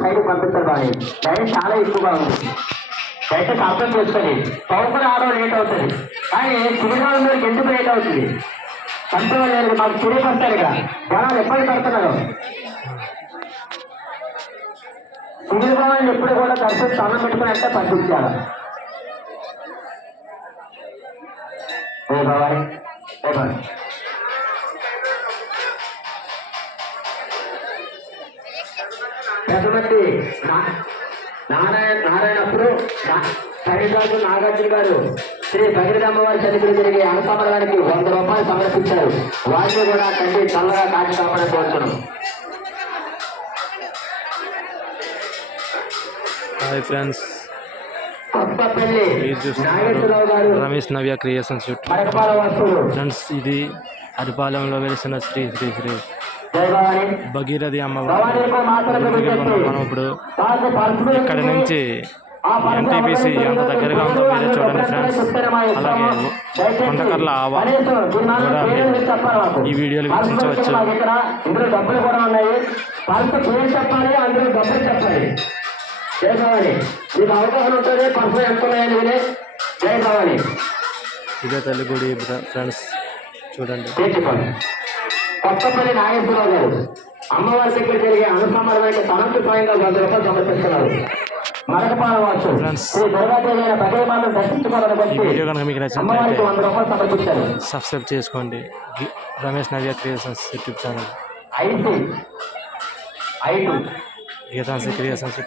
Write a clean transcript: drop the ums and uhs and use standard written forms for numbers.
Side పంపిస్తారు బాగా line చాలా ఎక్కువగా ఉంది. దయచేసి అర్థం చేసుకొని పౌరులు ఆడో లేట్ అవుతుంది. కానీ సినిమాల మీదకి ఎందుకు లేట్ అవుతుంది కంట్రోల్ లేదు. మాకు తెలియపడతారు ఇక జనాలు ఎప్పటికి పడుతున్నారు. సినిమాలను ఎప్పుడు కూడా దర్శనం స్థానం పెట్టుకున్నట్టే పంపించాలి. పెద్దమంది నారాయణప్పుడు సరిగారు నాగార్జున గారు శ్రీ భగీరథమ్మవారి సన్నిధిలో జరిగే అనుసమరానికి 100 రూపాయలు సమర్పించారు. వారిని కూడా తండ్రి చల్లగా కాచి కాపాడని కోరుతున్నాం. హాయ్ ఫ్రెండ్స్, రమేష్ నవ్య క్రియేషన్స్ ఫ్రెండ్స్. ఇది అరిపాలెంలో వెలిసిన శ్రీ శ్రీ శ్రీ భగీరథి అమ్మవారి మనం ఇప్పుడు ఇక్కడి నుంచి ఎన్టీపీసీ ఎంత దగ్గరగా ఉందో మీరే చూడండి ఫ్రెండ్స్. అలాగే కొండకర్ల ఆవా కూడా ఈ వీడియోలు వీక్షించవచ్చు. ఇందులో డబ్బులు కూడా ఉన్నాయి. పేరు చెప్పాలి, అందులో డబ్బులు చెప్పాలి. జై భవాని. మీకు అవగాహన ఉంటుంది పర్సలు ఎంత ఉన్నాయని. జై భవాని. ఇదే తల్లి గుడి ఫ్రెండ్స్ చూడండి. కొత్తపల్లి నాగేశ్వరరావు గారు అమ్మవారి దగ్గర జరిగే అనుసమరమైన తనంతు స్వయంగా 100 రూపాయలు సమర్పిస్తున్నారు. మరకపాల వాసు శ్రీ దుర్గాదేవైన భగవమాతను దర్శించుకోవాలని బట్టి అమ్మవారికి 100 రూపాయలు సమర్పించారు. సబ్స్క్రైబ్ చేసుకోండి రమేష్ నవ్య క్రియేషన్స్ యూట్యూబ్ ఛానల్. ఐదు గీతాంశ క్రియేషన్స్.